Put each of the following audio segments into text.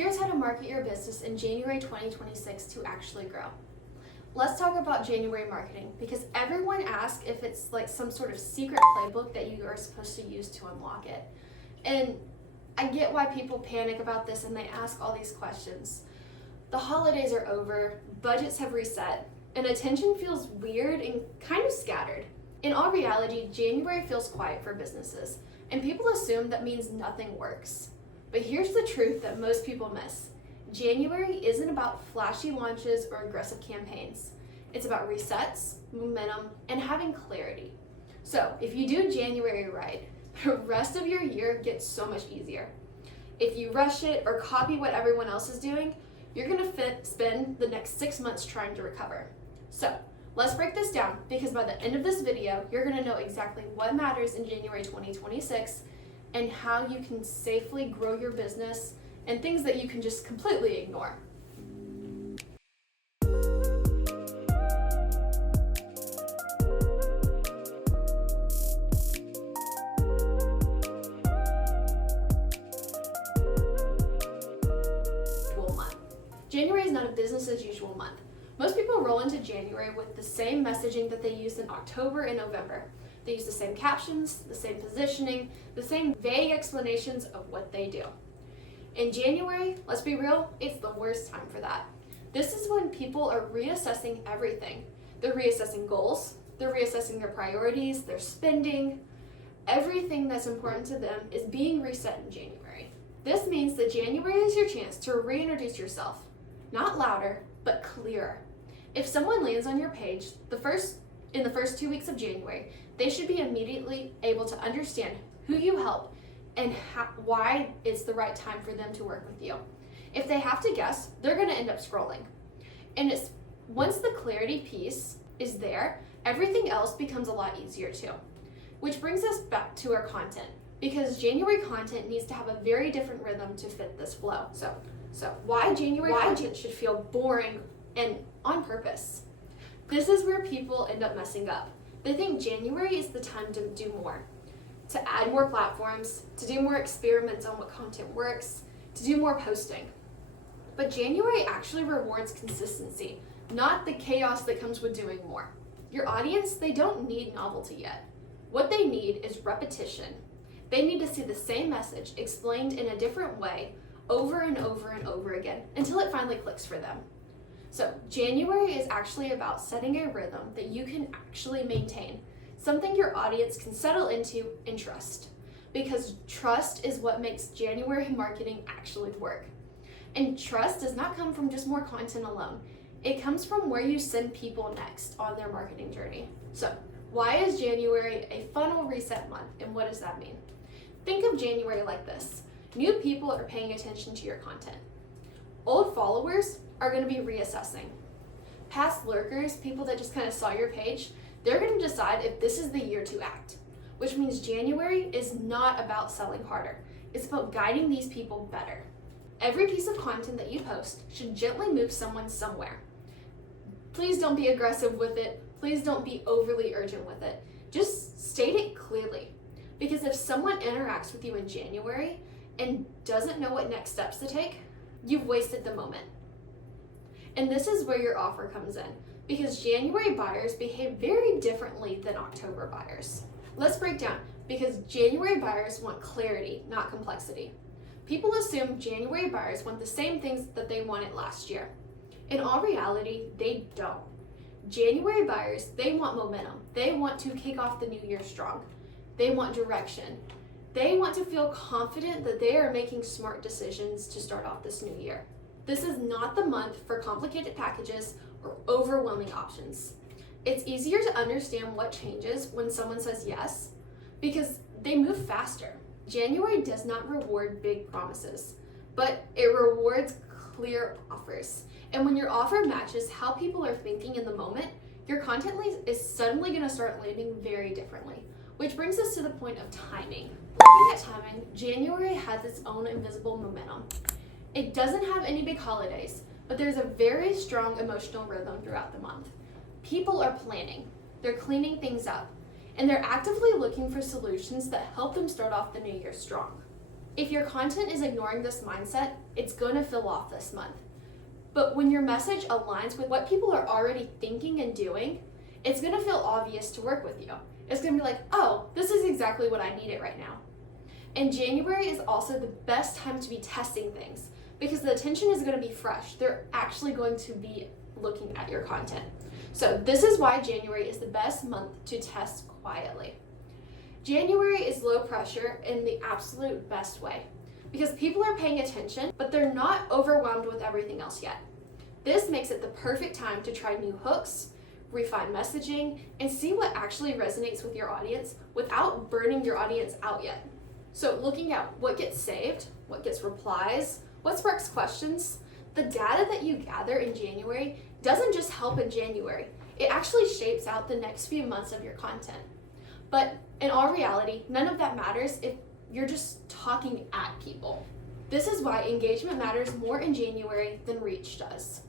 Here's how to market your business in January 2026 to actually grow. Let's talk about January marketing because everyone asks if it's like some sort of secret playbook that you are supposed to use to unlock it. And I get why people panic about this and they ask all these questions. The holidays are over, budgets have reset, and attention feels weird and kind of scattered. In all reality, January feels quiet for businesses, and people assume that means nothing works. But here's the truth that most people miss. January isn't about flashy launches or aggressive campaigns. It's about resets, momentum, and having clarity. So if you do January right, the rest of your year gets so much easier. If you rush it or copy what everyone else is doing, you're gonna spend the next 6 months trying to recover. So let's break this down because by the end of this video, you're gonna know exactly what matters in January 2026 and how you can safely grow your business and things that you can just completely ignore. January is not a business as usual month. Most people roll into January with the same messaging that they used in October and November. They use the same captions, the same positioning, the same vague explanations of what they do. In January, let's be real, it's the worst time for that. This is when people are reassessing everything. They're reassessing goals, they're reassessing their priorities, their spending. Everything that's important to them is being reset in January. This means that January is your chance to reintroduce yourself. Not louder, but clearer. If someone lands on your page in the first 2 weeks of January, they should be immediately able to understand who you help and why it's the right time for them to work with you. If they have to guess, they're gonna end up scrolling. And once the clarity piece is there, everything else becomes a lot easier too. Which brings us back to our content, because January content needs to have a very different rhythm to fit this flow. So why January content should feel boring and on purpose. This is where people end up messing up. They think January is the time to do more, to add more platforms, to do more experiments on what content works, to do more posting. But January actually rewards consistency, not the chaos that comes with doing more. Your audience, they don't need novelty yet. What they need is repetition. They need to see the same message explained in a different way over and over and over again until it finally clicks for them. So January is actually about setting a rhythm that you can actually maintain, something your audience can settle into and trust. Because trust is what makes January marketing actually work. And trust does not come from just more content alone. It comes from where you send people next on their marketing journey. So why is January a funnel reset month, and what does that mean? Think of January like this. New people are paying attention to your content. Old followers are going to be reassessing. Past lurkers, people that just kind of saw your page, they're going to decide if this is the year to act, which means January is not about selling harder. It's about guiding these people better. Every piece of content that you post should gently move someone somewhere. Please don't be aggressive with it. Please don't be overly urgent with it. Just state it clearly. Because if someone interacts with you in January and doesn't know what next steps to take, you've wasted the moment. And this is where your offer comes in, because January buyers behave very differently than October buyers. Let's break down, because January buyers want clarity, not complexity. People assume January buyers want the same things that they wanted last year. In all reality, they don't. January buyers, they want momentum. They want to kick off the new year strong. They want direction. They want to feel confident that they are making smart decisions to start off this new year. This is not the month for complicated packages or overwhelming options. It's easier to understand what changes when someone says yes because they move faster. January does not reward big promises, but it rewards clear offers. And when your offer matches how people are thinking in the moment, your content is suddenly going to start landing very differently. Which brings us to the point of timing. Looking at timing, January has its own invisible momentum. It doesn't have any big holidays, but there's a very strong emotional rhythm throughout the month. People are planning, they're cleaning things up, and they're actively looking for solutions that help them start off the new year strong. If your content is ignoring this mindset, it's going to feel off this month. But when your message aligns with what people are already thinking and doing, it's going to feel obvious to work with you. It's going to be like, oh, this is exactly what I needed right now. And January is also the best time to be testing things because the attention is going to be fresh. They're actually going to be looking at your content. So this is why January is the best month to test quietly. January is low pressure in the absolute best way because people are paying attention, but they're not overwhelmed with everything else yet. This makes it the perfect time to try new hooks, refine messaging, and see what actually resonates with your audience without burning your audience out yet. So looking at what gets saved, what gets replies, what sparks questions, the data that you gather in January doesn't just help in January. It actually shapes out the next few months of your content. But in all reality, none of that matters if you're just talking at people. This is why engagement matters more in January than reach does.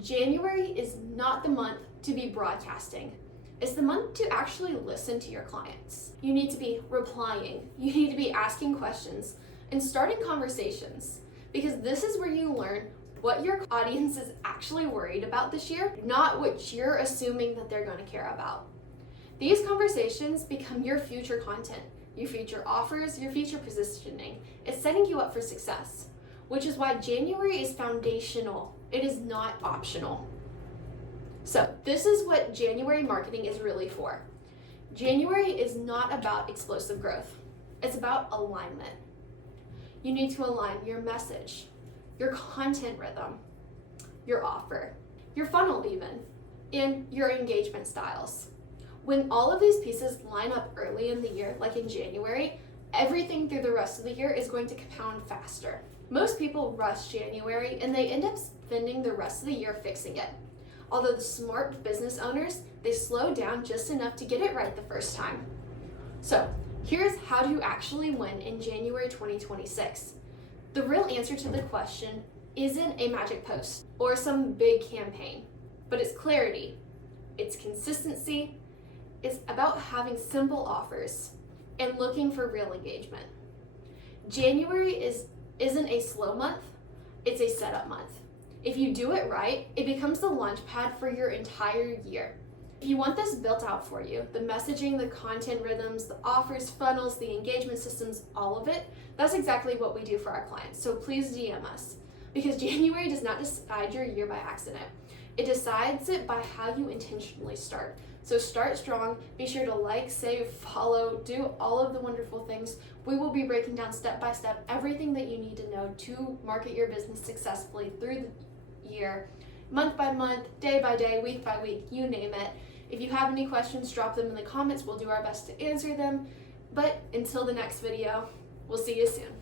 January is not the month to be broadcasting. It's the month to actually listen to your clients. You need to be replying. You need to be asking questions and starting conversations because this is where you learn what your audience is actually worried about this year, not what you're assuming that they're going to care about. These conversations become your future content, your future offers, your future positioning. It's setting you up for success, which is why January is foundational. It is not optional. So this is what January marketing is really for. January is not about explosive growth. It's about alignment. You need to align your message, your content rhythm, your offer, your funnel even, and your engagement styles. When all of these pieces line up early in the year, like in January, everything through the rest of the year is going to compound faster. Most people rush January and they end up spending the rest of the year fixing it. Although the smart business owners, they slow down just enough to get it right the first time. So here's how to actually win in January 2026. The real answer to the question isn't a magic post or some big campaign, but it's clarity, it's consistency, it's about having simple offers and looking for real engagement. January isn't a slow month, it's a setup month. If you do it right, it becomes the launch pad for your entire year. If you want this built out for you, the messaging, the content rhythms, the offers, funnels, the engagement systems, all of it, that's exactly what we do for our clients. So please DM us because January does not decide your year by accident. It decides it by how you intentionally start. So start strong, be sure to like, save, follow, do all of the wonderful things. We will be breaking down step by step everything that you need to know to market your business successfully through the year, month by month, day by day, week by week, you name it. If you have any questions, drop them in the comments. We'll do our best to answer them. But until the next video, we'll see you soon.